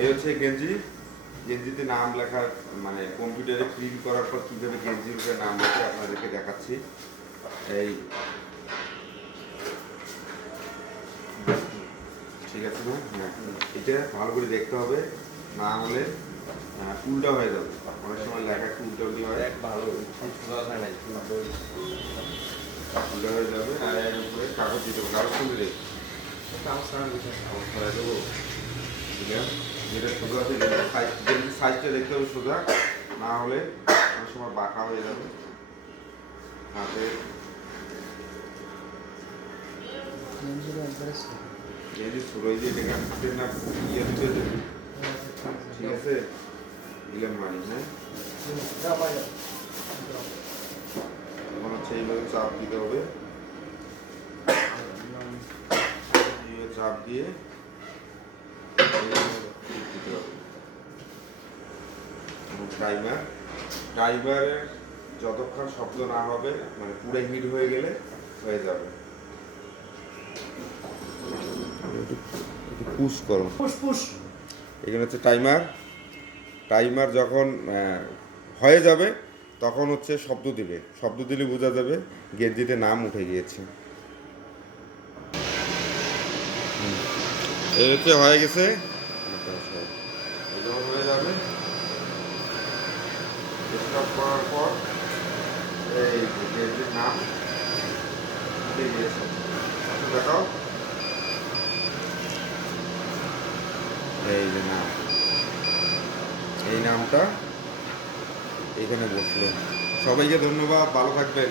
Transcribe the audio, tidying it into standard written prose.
এই হচ্ছে গেঞ্জি। গেঞ্জিতে নাম লেখার মানে কম্পিউটারে প্রিন্ট করার পর কীভাবে গেঞ্জির উপরে নাম লেখে আপনাদেরকে দেখাচ্ছি। এই ঠিক আছে না? হ্যাঁ, এটা ভালো করে দেখতে হবে, না হলে উল্টা হয়ে যাবে। অনেক সময় লেখা একটু উল্টো উল্টো হয়, ভালো উল্টো হয়ে যাবে। আর এর উপরে কাগজ দিতে হবে, কাগজ তুলে দেবে অবস্থায় দেবো দিলাম। যেটা সোজা আছে সাইজটা দেখতে হবে সোজা, না হলে অনেক সময় বাঁকা হয়ে যাবে হাতে। গেঞ্জি সুরই দিয়ে এটাকে হাতে না ইয়ে দিতে দেবে, ঠিক আছে? দিলাম মানি, হ্যাঁ। তখন হচ্ছে এইভাবে চাপ দিতে হবে, এইভাবে চাপ দিয়ে দিতে হবে। টাইমার, টাইমারের যতক্ষণ শব্দ না হবে মানে পুরো হিট হয়ে গেলে হয়ে যাবে। পুশ করো, পুশ পুশ। এখানে হচ্ছে টাইমার। টাইমার যখন হয়ে যাবে তখন হচ্ছে শব্দ দিবে, শব্দ দিলে বোঝা যাবে গেঞ্জিতে নাম উঠে গিয়েছে। এই হচ্ছে হয়ে গেছে। যখন হয়ে যাবে স্টপ করার পর এই গেঞ্জির নাম উঠে গিয়েছে। আচ্ছা দেখাও, এই যে নাম, এই নামটা এখানে বসলো। সবাইকে ধন্যবাদ, ভালো থাকবেন।